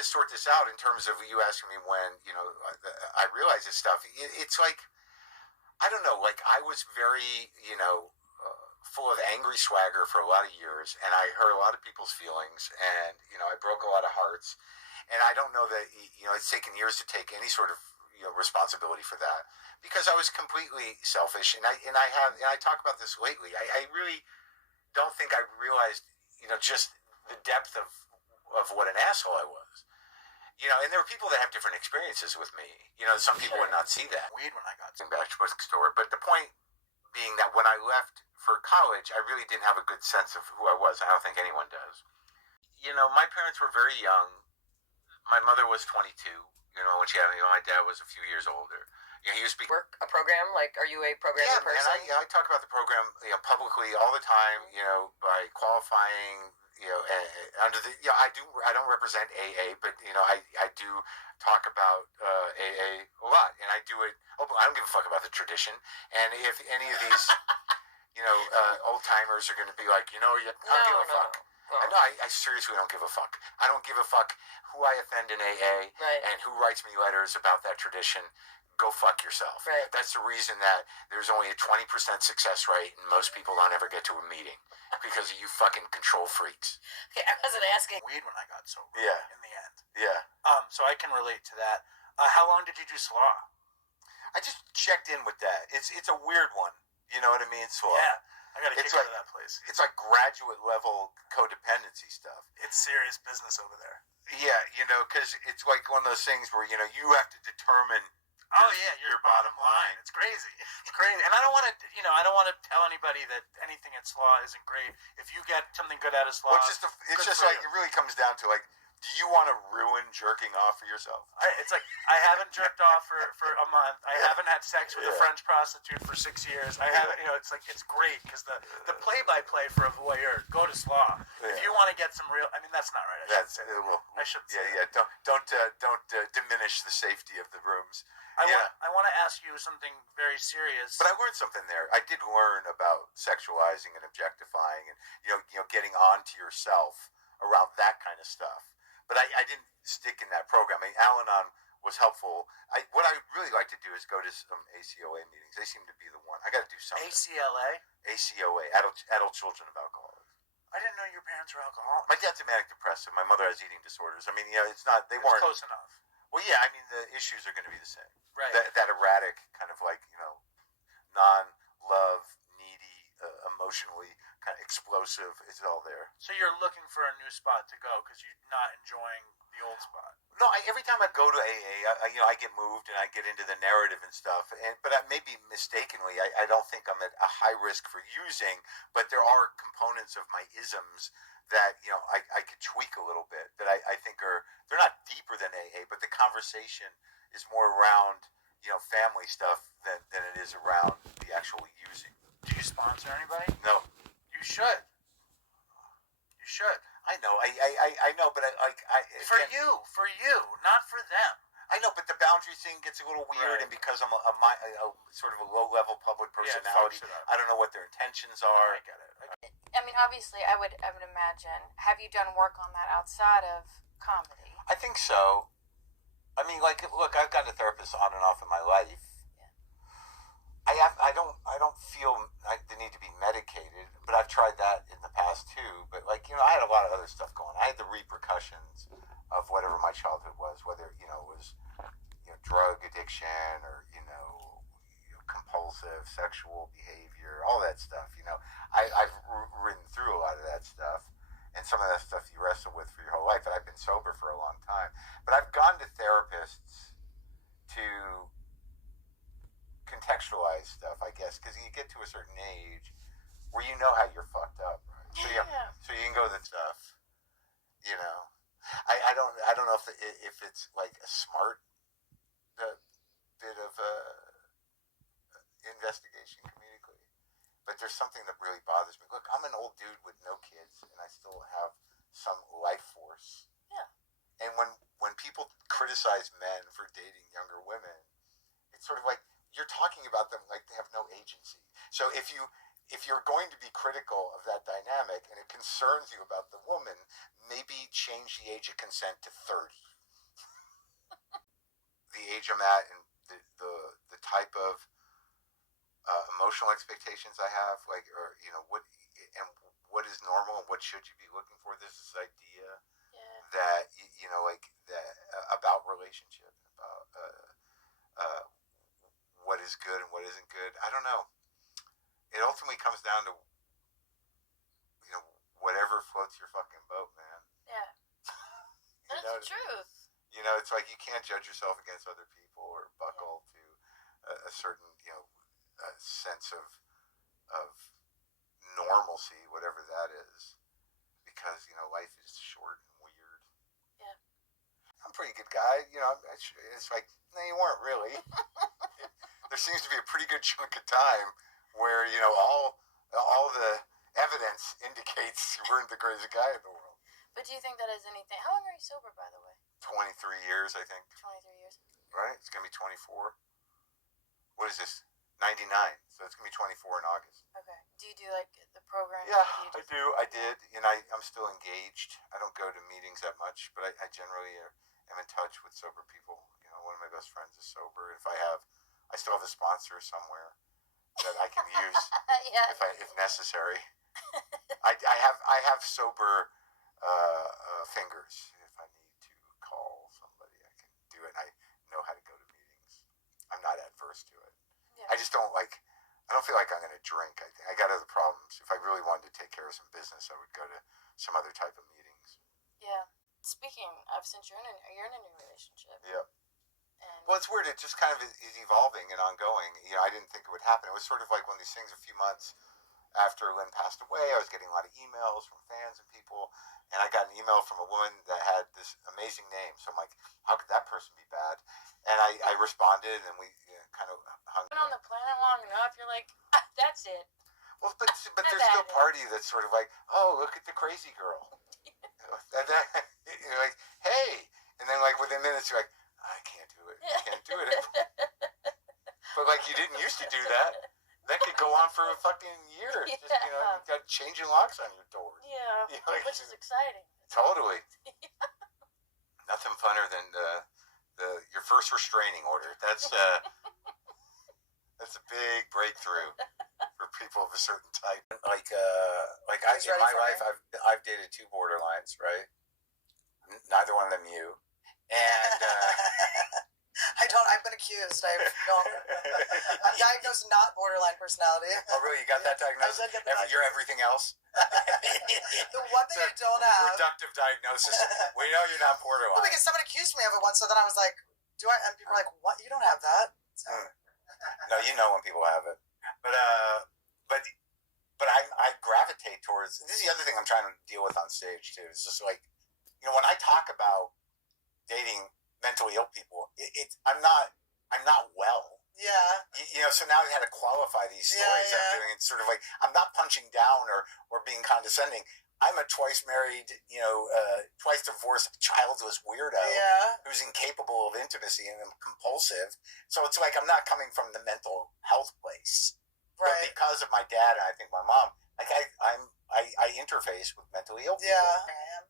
to sort this out in terms of you asking me when, I realized this stuff. It's like, I don't know, like I was very, full of angry swagger for a lot of years, and I hurt a lot of people's feelings, and, I broke a lot of hearts. And I don't know that, it's taken years to take any sort of, responsibility for that, because I was completely selfish. And I talk about this lately. I really don't think I realized, just the depth of what an asshole I was. And there were people that have different experiences with me. Some people would not see that. Weird when I got to the bookstore. But the point being that when I left for college, I really didn't have a good sense of who I was. I don't think anyone does. My parents were very young. My mother was 22, when she had me. My dad was a few years older. He was work a program? Like, are you a programming person? And I talk about the program, publicly all the time, by qualifying, under the, I don't represent AA, but, I do talk about AA a lot, and I do it, I don't give a fuck about the tradition, and if any of these, old timers are going to be like, I don't give a fuck. No, I seriously don't give a fuck. I don't give a fuck who I offend in AA, right, and who writes me letters about that tradition. Go fuck yourself. Right. That's the reason that there's only a 20% success rate and most people don't ever get to a meeting because of you fucking control freaks. Okay, I wasn't asking. Weed when I got sober. Yeah. In the end. Yeah. So I can relate to that. How long did you do slaw? I just checked in with that. It's a weird one. You know what I mean? Slaw. Yeah. I got to kick out of that place. It's like graduate level codependency stuff. It's serious business over there. Yeah, because it's like one of those things where, you have to determine your bottom line. It's crazy. It's crazy. And I don't want to tell anybody that anything at slaw isn't great. If you get something good out of slaw, it's just like, it really comes down to like, do you want to ruin jerking off for yourself? It's like, I haven't jerked off for a month. I haven't had sex with a French prostitute for 6 years. I haven't, it's great because the play-by-play for a voyeur, go to slaw. Yeah. If you want to get some real, that's not right. I shouldn't say that. Don't diminish the safety of the rooms. I want to ask you something very serious. But I learned something there. I did learn about sexualizing and objectifying and, getting onto yourself around that kind of stuff. But I didn't stick in that program. Al-Anon was helpful. What I really like to do is go to some ACOA meetings. They seem to be the one. I got to do something. ACLA? ACOA, Adult Children of Alcoholics. I didn't know your parents were alcoholics. My dad's a manic depressive. My mother has eating disorders. It's not, they weren't. Close enough. Well, yeah, the issues are going to be the same. Right. That erratic kind of like, non-love, needy, emotionally kind of explosive, it's all there. So you're looking for a new spot to go because you're not enjoying the old spot. No, every time I go to AA, I get moved and I get into the narrative and stuff. But maybe mistakenly, I don't think I'm at a high risk for using. But there are components of my isms that I could tweak a little bit. That I think they're not deeper than AA, but the conversation is more around family stuff than it is around the actual using. Do you sponsor anybody? No. You should. You should. I know, I know, but for you, not for them. I know, but the boundary thing gets a little weird, right. And because I'm a sort of a low-level public personality, I don't know what their intentions are. I get it. Obviously, I would imagine. Have you done work on that outside of comedy? I think so. Look, I've gotten a therapist on and off in my life. I don't feel the need to be medicated, but I've tried that in the past too. But I had a lot of other stuff going. I had the repercussions of whatever my childhood was, whether it was drug addiction or compulsive sexual behavior, all that stuff. I've ridden through a lot of that stuff, and some of that stuff you wrestle with for your whole life. And I've been sober for a long time, but I've gone to therapists to contextualize stuff, I guess, because you get to a certain age where you know how you're fucked up, right? So you can go to the stuff, I don't know if it's like a smart bit of investigation comedically, but there's something that really bothers me. Look, I'm an old dude with no kids, and I still have some life force. Yeah. And when people criticize men for dating younger women, it's sort of like, you're talking about them like they have no agency. So if you're going to be critical of that dynamic and it concerns you about the woman, maybe change the age of consent to 30. the age I'm at and the type of emotional expectations I have, like, or what is normal and what should you be looking for. There's this idea that that about relationship, about what is good and what isn't good. I don't know. It ultimately comes down to whatever floats your fucking boat, man. Yeah. That's the truth. It's like you can't judge yourself against other people or buckle to a certain sense of normalcy, whatever that is, because life is short and weird. Yeah. I'm a pretty good guy. It's like, no, you weren't really. There seems to be a pretty good chunk of time where all the evidence indicates you weren't the greatest guy in the world. But do you think that has anything? How long are you sober, by the way? 23 years, I think. 23 years. Right? It's going to be 24. What is this? 99. So it's going to be 24 in August. Okay. Do you do, like, the program? Yeah, I do. I did. I'm still engaged. I don't go to meetings that much, but I generally am in touch with sober people. One of my best friends is sober. I still have a sponsor somewhere that I can use if necessary. I have sober fingers. If I need to call somebody, I can do it. I know how to go to meetings. I'm not adverse to it. Yeah. I just don't I don't feel like I'm going to drink. I got other problems. If I really wanted to take care of some business, I would go to some other type of meetings. Yeah. Speaking of, since you're in a new relationship. Yeah. And Well, it's weird. It just kind of is evolving and ongoing. I didn't think it would happen. It was sort of like one of these things a few months after Lynn passed away. I was getting a lot of emails from fans and people, and I got an email from a woman that had this amazing name. So I'm like, how could that person be bad? And I responded, and we kind of hung. been on the planet long enough, you're like, that's it. Well, but there's still part of you that's sort of like, oh, look at the crazy girl. And then you're like, hey, and then like within minutes you're like, I can't do it. I can't do it. But like you didn't used to do that. That could go on for a fucking year. Yeah. Just, you've got changing locks on your doors. Yeah, Like, which is exciting. Totally. Nothing funner than your first restraining order. That's a big breakthrough for people of a certain type. Like in my life, I've dated 2 borderlines, right? Neither one of them you. And I've been accused. I'm diagnosed not borderline personality. oh, really? You got that diagnosis? I did get the You're everything else? The one thing I don't have. Reductive diagnosis. We know you're not borderline. Well, because someone accused me of it once, so then I was like, do I? And people were like, what? You don't have that? So. No, you know when people have it. But I gravitate towards. This is the other thing I'm trying to deal with on stage too. It's just like, when I talk about dating mentally ill people, I'm not well. Yeah. So now I had to qualify these stories I'm doing. It's sort of like I'm not punching down or being condescending. I'm a twice married, twice divorced, childless weirdo who's incapable of intimacy and compulsive. So it's like I'm not coming from the mental health place, Right. but because of my dad and I think my mom, like I interface with mentally ill people. Yeah. I am.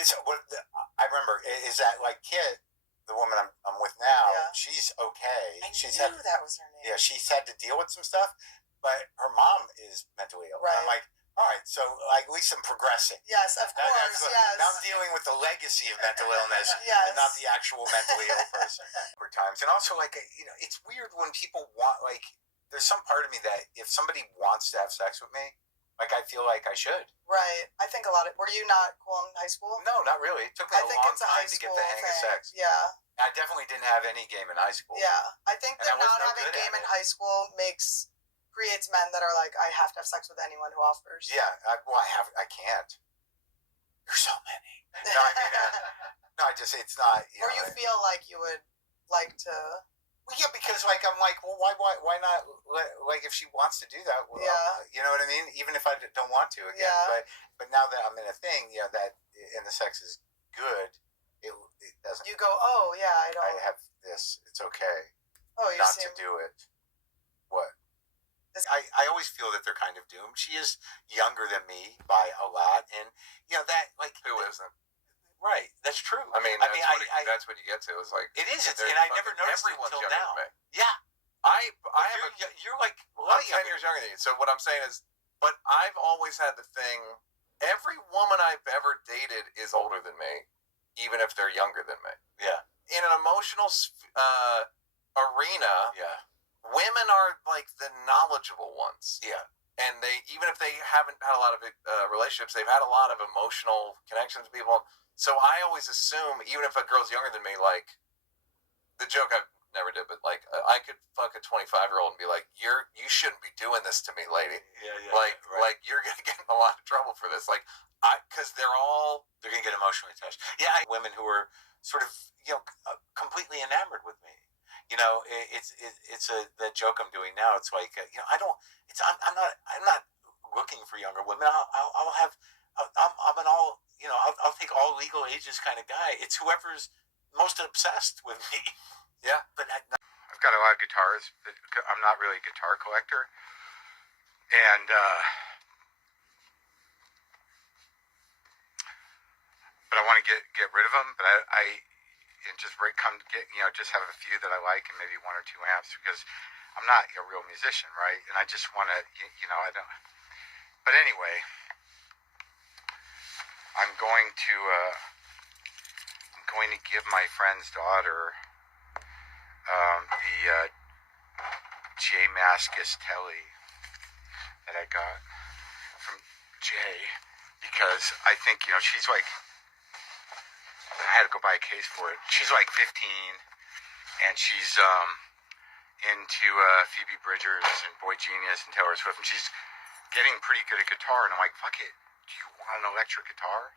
I remember is that like Kit, the woman I'm with now. Yeah. She's okay. I She's knew that was her name. Yeah, she's had to deal with some stuff, but her mom is mentally ill. Right. I'm like, all right, so like at least I'm progressing. Yes, of course. Yes. Now I'm dealing with the legacy of mental illness Yes. and not the actual mentally ill person. For times, and also like it's weird when people want like. There's some part of me that if somebody wants to have sex with me, like I feel like I should. Right. I think a lot of. Were you not cool in high school? No, not really. It took me a long time to get the hang of sex. Yeah. I definitely didn't have any game in high school. Yeah. I think And that I was not no having good at game in it. high school creates men that are like, I have to have sex with anyone who offers. Yeah. I can't. There's so many. No, I mean, it's not. Or you feel like you would like to. Well, yeah, because like I'm like, well, why not? Like, if she wants to do that, well, you know what I mean. Even if I don't want to again, but now that I'm in a thing, that and the sex is good, it doesn't. You go, oh yeah, I don't. I have this. It's okay. Oh, you not seem. to do it. What? I always feel that they're kind of doomed. She is younger than me by a lot, and that like Who isn't? Right. That's true. I mean, that's what you get to. Is like it is. And I never noticed it until now. Yeah. You're like a lot I'm 10 years younger than you. So what I'm saying is, but I've always had the thing. Every woman I've ever dated is older than me, even if they're younger than me. Yeah. In an emotional arena, women are like the knowledgeable ones. Yeah. And they, even if they haven't had a lot of relationships, they've had a lot of emotional connections with people. So I always assume, even if a girl's younger than me, like, the joke I never did, but like, I could fuck a 25-year-old and be like, you shouldn't be doing this to me, lady. Yeah. Like you're gonna get in a lot of trouble for this. Like, because they're gonna get emotionally attached. Yeah, women who are sort of, completely enamored with me. It's that joke I'm doing now. It's like, I'm not looking for younger women. I'm an all, I'll take all legal ages kind of guy. It's whoever's most obsessed with me. Yeah. But I've got a lot of guitars, but I'm not really a guitar collector. And, but I want to get rid of them, but and just just have a few that I like and maybe one or two amps, because I'm not a real musician, right? And I just want to, I don't. But anyway, I'm going to give my friend's daughter the J. Mascis Telly that I got from Jay, because I think, she's like, I had to go buy a case for it. She's like 15, and she's into Phoebe Bridgers and Boy Genius and Taylor Swift, and she's getting pretty good at guitar. And I'm like, fuck it, do you want an electric guitar?